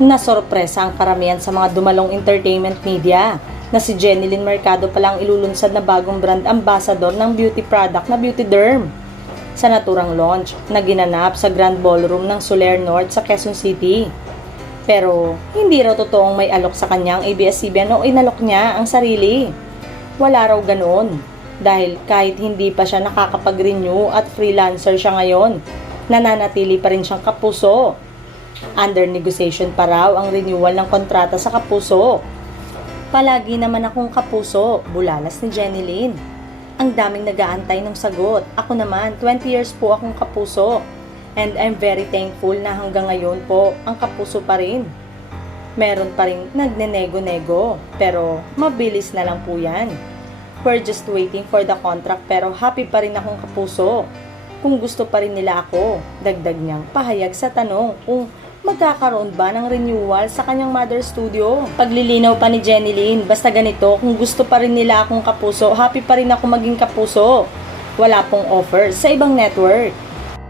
Nasorpresa ang karamihan sa mga dumalong entertainment media na si Jenilyn Mercado pala ang ilulunsad na bagong brand ambassador ng beauty product na Beauty Derm sa naturang launch na ginanap sa Grand Ballroom ng Soler North sa Quezon City. Pero hindi raw totoong may alok sa kanyang ABS-CBN o inalok niya ang sarili. Wala raw ganoon dahil kahit hindi pa siya nakakapag-renew at freelancer siya ngayon, nananatili pa rin siyang kapuso. Under negotiation pa raw ang renewal ng kontrata sa kapuso. Palagi naman akong kapuso, bulalas ni Jenilyn. Ang daming nag-aantay ng sagot. Ako naman, 20 years po akong kapuso. And I'm very thankful na hanggang ngayon po, ang kapuso pa rin. Meron pa rin nagnenego-nego, pero mabilis na lang po yan. We're just waiting for the contract pero happy pa rin akong kapuso. Kung gusto pa rin nila ako, dagdag niyang pahayag sa tanong kung magkakaroon ba ng renewal sa kanyang mother studio. Paglilinaw pa ni Jenilyn, basta ganito, kung gusto pa rin nila akong kapuso, happy pa rin ako maging kapuso. Wala pong offer sa ibang network.